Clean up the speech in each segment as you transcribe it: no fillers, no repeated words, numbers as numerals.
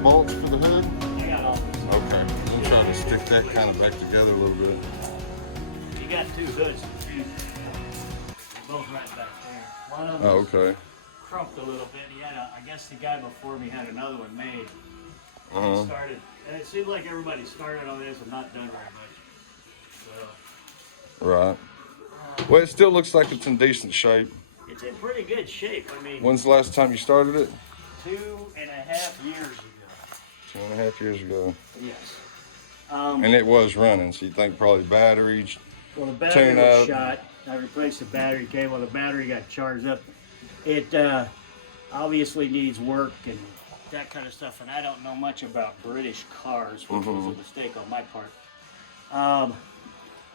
the bolts for the hood? I got all this. Okay. I'm trying to stick that kind of back together a little bit. You got two hoods. They're both right back there. One of them okay. crumped a little bit. He had I guess the guy before me had another one made. He started, and it seemed like everybody started on this and not done very much. So. Right. Well, it still looks like it's in decent shape. It's in pretty good shape. I mean. When's the last time you started it? 2.5 years ago. 2.5 years ago. Yes. And it was running, so you think probably batteries. Well, the battery was shot. I replaced the battery cable. The battery got charged up. It obviously needs work and that kind of stuff. And I don't know much about British cars, which was a mistake on my part.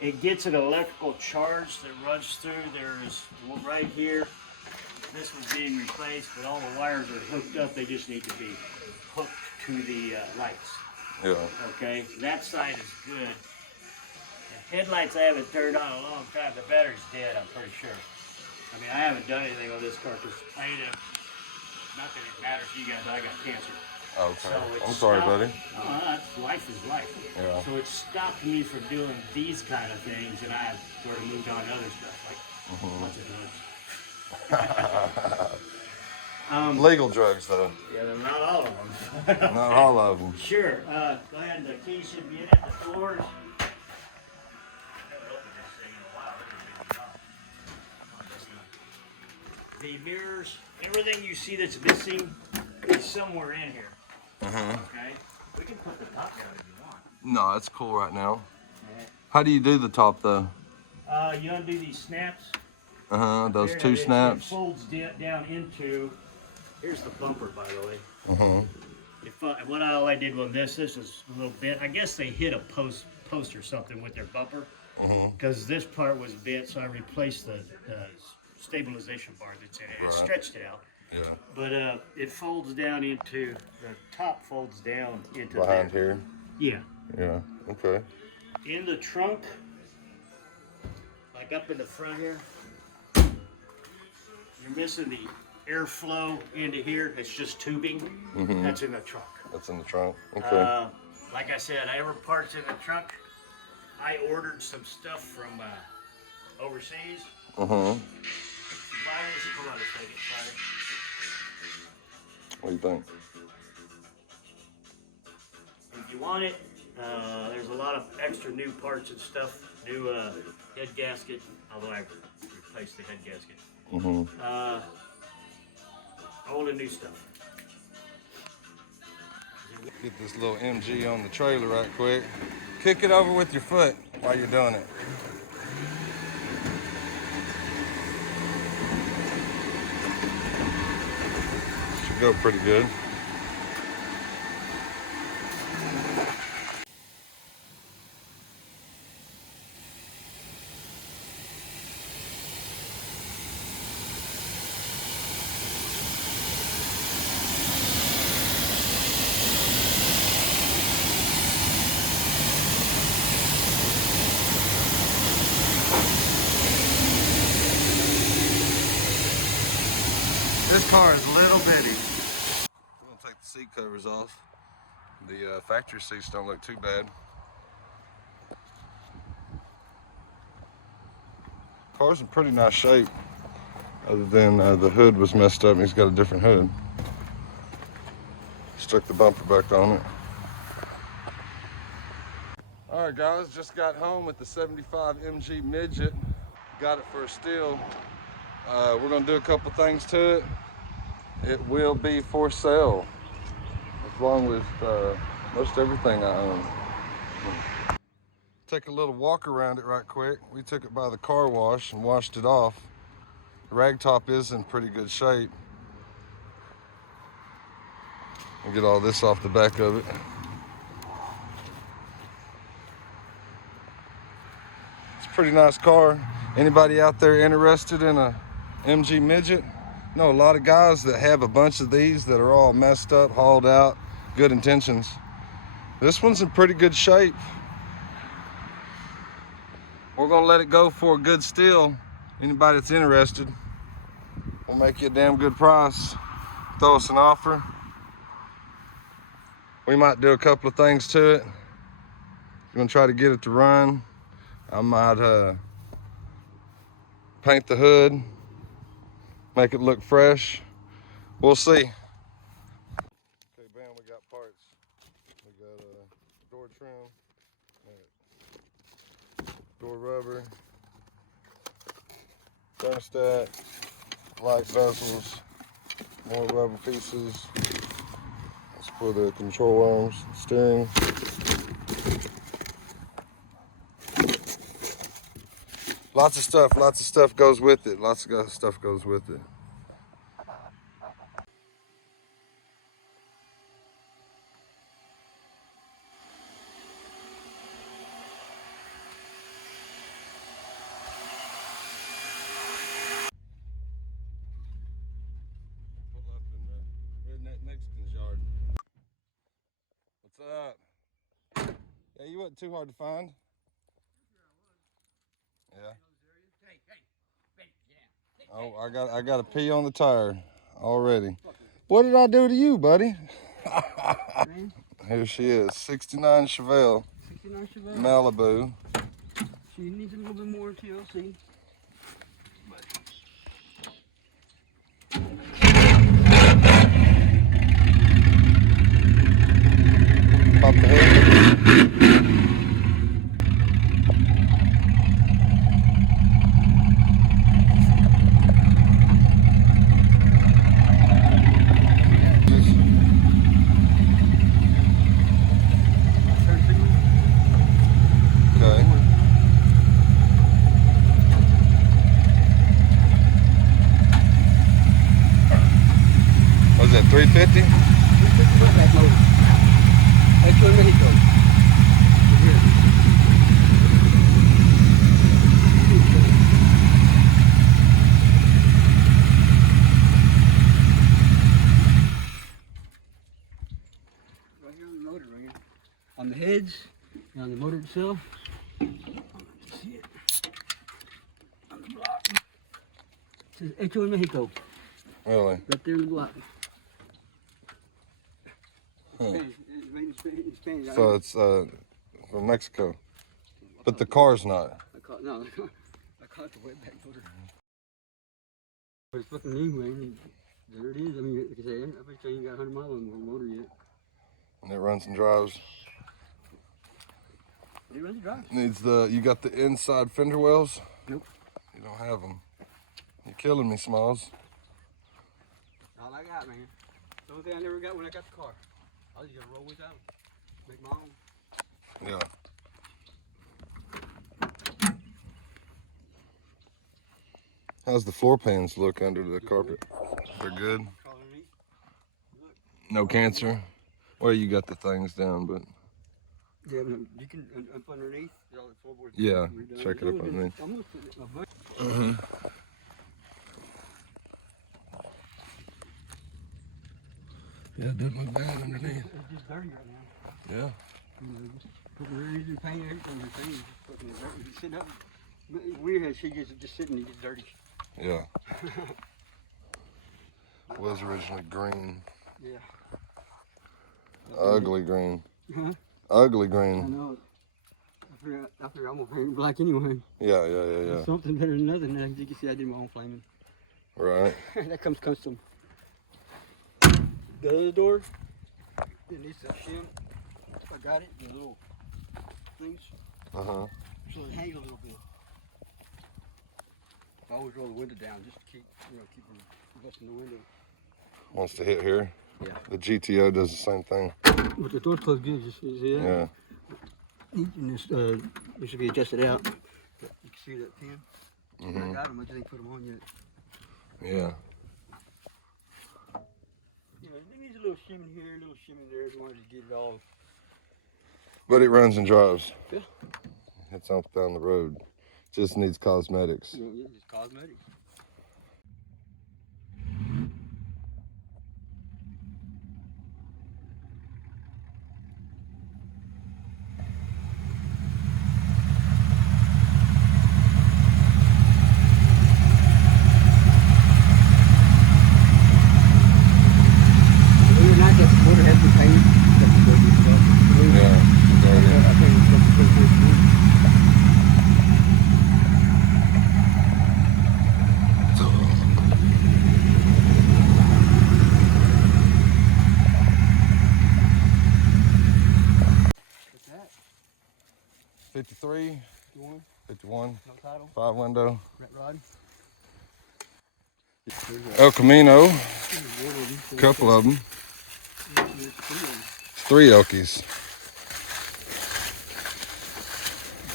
It gets an electrical charge that runs through. There's right here. This was being replaced, but all the wires are hooked up. They just need to be hooked to the lights. Yeah. Okay, that side is good. The headlights I haven't turned on in a long time. The battery's dead, I'm pretty sure. I mean, I haven't done anything on this car because I ended up, not that it matters to you guys, I got cancer. Okay. So I'm sorry, buddy. Life is life. Yeah. So it stopped me from doing these kind of things, and I sort of moved on to other stuff, like lots of drugs. Legal drugs, though. Yeah, not all of them. Not all of them. Sure. Go ahead. The keys should be in it. The doors. I haven't opened this thing in a while. The mirrors, everything you see that's missing is somewhere in here. Okay. We can put the top down if you want. No, it's cool right now. How do you do the top, though? You undo these snaps. Those There, two it snaps. folds down into. Here's the bumper, by the way. What all I did with this is a little bit. I guess they hit a post or something with their bumper, because this part was bent, so I replaced the stabilization bar that's in it. It stretched it out. Yeah. But it folds down into the top. Folds down into Behind there. here. Yeah. Yeah. Okay. In the trunk, like up in the front here, you're missing the airflow into here. It's just tubing. That's in the trunk. That's in the trunk. Okay. Like I said, every part's in the trunk. I ordered some stuff from overseas. Hold on a second, sorry. What do you think? If you want it, there's a lot of extra new parts and stuff. New head gasket, although I replaced the head gasket. All the new stuff. Get this little MG on the trailer right quick. Kick it over with your foot while you're doing it. Should go pretty good. This car is little bitty. We're gonna take the seat covers off. The factory seats don't look too bad. Car's in pretty nice shape, other than the hood was messed up and he's got a different hood. Stuck the bumper back on it. All right, guys, just got home with the 75 MG Midget. Got it for a steal. We're gonna do a couple things to it. It will be for sale, along with most everything I own. Take a little walk around it right quick. We took it by the car wash and washed it off. The rag top is in pretty good shape. We'll get all this off the back of it. It's a pretty nice car. Anybody out there interested in a MG Midget? Know a lot of guys that have a bunch of these that are all messed up, hauled out, good intentions. This one's in pretty good shape. We're gonna let it go for a good steal. Anybody that's interested, we'll make you a damn good price. Throw us an offer. We might do a couple of things to it. We're gonna try to get it to run. I might paint the hood, make it look fresh. We'll see. Okay, bam, we got parts. We got door trim, door rubber, thermostat, light bezels, more rubber pieces. That's for the control arms, steering. Lots of stuff goes with it. Lots of stuff goes with it. Pull up in the Redneck Mexican's yard. What's up? Yeah, you wasn't too hard to find. Yeah. Oh, I got a pee on the tire already. What did I do to you, buddy? Here she is, 69 Chevelle. 69 Chevelle. Malibu. She needs a little bit more TLC. Pop the hood. Was that 350? Back motor. That's your Mexico. Right here on the motor, right here. On the heads, and on the motor itself. See it. On the block. It says Hecho en Mexico. Really? Right there in the block. Huh. Spanish. So it's from Mexico, but the car's not. I caught the wetback motor. But it's fucking new, man. There it is. I mean, like I said, I bet you ain't got 100 miles on the motor yet. And it runs and drives. It runs and drives. Needs you got the inside fender wells? Nope. You don't have them. You're killing me, Smalls. All I got, man. The only thing I never got when I got the car. I was just gonna roll without. Make my own. Yeah. How's the floor pans look under the carpet? They're good. No cancer. Well, you got the things down, but yeah, you can up underneath. All the floorboards. yeah, check it up underneath. I'm gonna put it in my butt. Yeah, it doesn't look bad underneath. It's just dirty right now. Yeah. You know, just putting reeds and paint everything. Just putting it dirty. Just sitting up. Weird how she gets just sitting and gets dirty. Yeah. It was originally green. Yeah. Ugly green. Huh? Ugly I green. know. I figure I'm gonna paint it black anyway. Yeah. Something better than nothing. As you can see, I did my own flaming. Right. That comes custom. The other door, it needs a shim. I got it, the little things, Uh-huh. so it hangs a little bit. I always roll the window down just to keep from busting the window. Wants to hit here. Yeah. The GTO does the same thing. But the door's closed good, you see that? Yeah. And this should be adjusted out. You can see that pin. I got them, I just ain't put them on yet. Yeah. You know, it needs a little shimmy here, a little shimmy there, if you wanted to get it all. But it runs and drives. Yeah. It's up down the road. Just needs cosmetics. You know, yeah, it's cosmetic. Not that the border has been painted. 53, 51. 51, No title. 5 window. Rat rod. El Camino, A couple of them. There's 3 Elkies.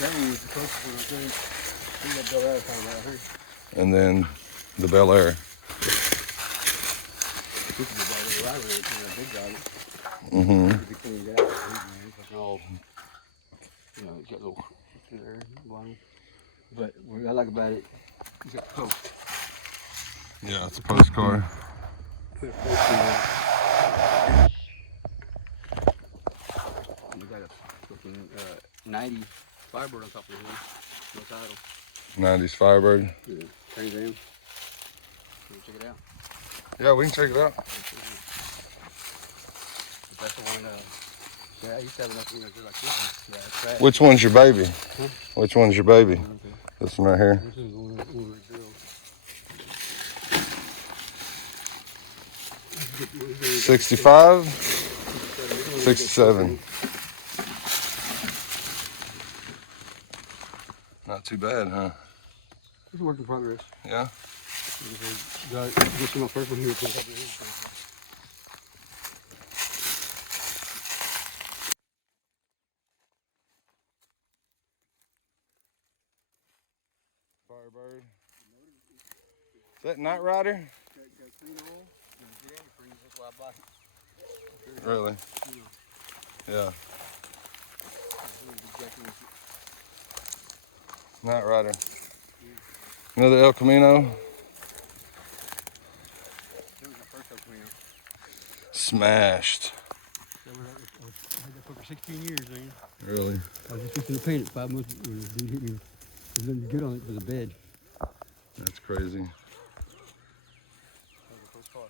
that one was the closest one, I think. I think that Belair kind of right here. And then the Bel Air. This is about the rivalry, a big guy. Mm-hmm. It's cleaned out. It's like all, you know, it's got a little there, bottom. But what I like about it, it's got post. Yeah, it's a post car. Put a post in there. And we got a fucking 90 Firebird on top of the hood. No title. 90s Firebird. Yeah. Trans Am. Check it out. Yeah, we can check it out. That's the one, yeah, I used to have enough things like this one. Yeah, it's trash. Which one's your baby? Huh? Which one's your baby? Okay. This one right here. This is one of the girls. 65, 67. Not too bad, huh? It's a work in progress. Yeah. This is my first one here. Firebird. Is that Night Rider? Really? Yeah. Night Rider. Another El Camino. Smashed. I had that for 16 years, man. Really? I was just fixing to paint it 5 months ago. It didn't hit me. There's nothing good on it for the bed. That's crazy. That was the first car.